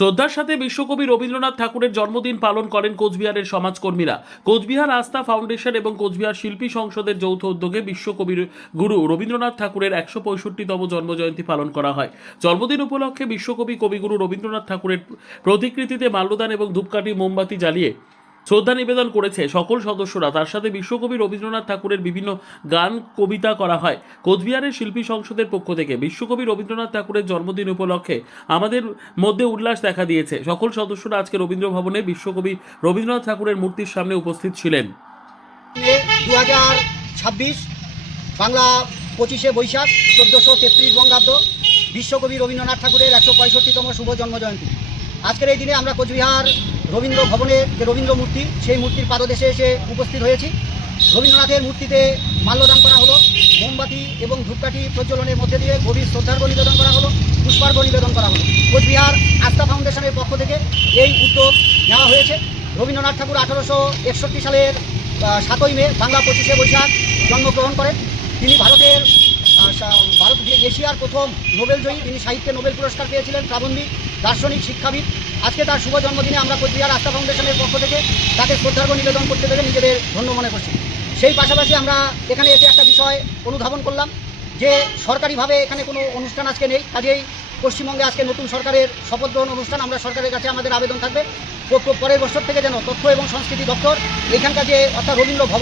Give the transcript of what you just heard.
শ্রদ্ধার সাথে বিশ্বকবি রবীন্দ্রনাথ ঠাকুরের জন্মদিন পালন করেন কোচবিহারের সমাজকর্মীরা। কোচবিহার আস্থা ফাউন্ডেশন এবং কোচবিহার শিল্পী সংসদের যৌথ উদ্যোগে বিশ্বকবির গুরু রবীন্দ্রনাথ ঠাকুরের ১৬৫তম জন্মজয়ন্তী পালন করা হয়। জন্মদিন উপলক্ষে বিশ্বকবি কবিগুরু রবীন্দ্রনাথ ঠাকুরের প্রতিকৃতিতে মাল্যদান এবং ধূপকাঠি মোমবাতি জ্বালিয়ে শ্রদ্ধা নিবেদন করেছে সকল সদস্যরা। তার সাথে বিশ্বকবি রবীন্দ্রনাথ ঠাকুরের বিভিন্ন গান কবিতা করা হয়। কোচবিহারের শিল্পী সংসদের পক্ষ থেকে বিশ্বকবি রবীন্দ্রনাথ ঠাকুরের জন্মদিন উপলক্ষে আমাদের মধ্যে উল্লাস দেখা দিয়েছে। সকল সদস্যরা আজকে রবীন্দ্র ভবনে বিশ্বকবি রবীন্দ্রনাথ ঠাকুরের মূর্তির সামনে উপস্থিত ছিলেন। 2026 বাংলা 25শে বৈশাখ 1433 বঙ্গাব্দ বিশ্বকবি রবীন্দ্রনাথ ঠাকুরের 165তম শুভ জন্মজয়ন্তী। আজকের এই দিনে আমরা কোচবিহার রবীন্দ্র ভবনে যে রবীন্দ্র মূর্তি, সেই মূর্তির পাদদেশে এসে উপস্থিত হয়েছি। রবীন্দ্রনাথের মূর্তিতে মাল্যদান করা হলো, মোমবাতি এবং ধূপকাঠি প্রজ্বলনের মধ্যে দিয়ে গভীর শ্রদ্ধার্ঘ্য নিবেদন করা হলো, পুষ্পার্ঘ্য নিবেদন করা হলো। কোচবিহার আস্থা ফাউন্ডেশনের পক্ষ থেকে এই উদ্যোগ নেওয়া হয়েছে। রবীন্দ্রনাথ ঠাকুর 1861 সালের 7ই মে বাংলা 25শে বৈশাখ জন্মগ্রহণ করেন। তিনি ভারত এশিয়ার প্রথম নোবেলজয়ী, তিনি সাহিত্যে নোবেল পুরস্কার পেয়েছিলেন, প্রাবন্ধিক, দার্শনিক, শিক্ষাবিদ। আজকে তার শুভ জন্মদিনে আমরা কোচবিহার আস্থা ফাউন্ডেশনের পক্ষ থেকে তাকে শ্রদ্ধার্ঘ্য নিবেদন করতে পেরে নিজেদের ধন্য মনে করছি। সেই পাশাপাশি আমরা এখানে এসে একটা বিষয় অনুধাবন করলাম যে সরকারিভাবে এখানে কোনো অনুষ্ঠান আজকে নেই। কাজেই পশ্চিমবঙ্গে আজকে নতুন সরকারের শপথ গ্রহণ অনুষ্ঠান। আমরা সরকারের কাছে আমাদের আবেদন থাকবে পরের বছর থেকে যেন তথ্য এবং সংস্কৃতি দপ্তর এখানকার যে অর্থাৎ রবীন্দ্র ভবন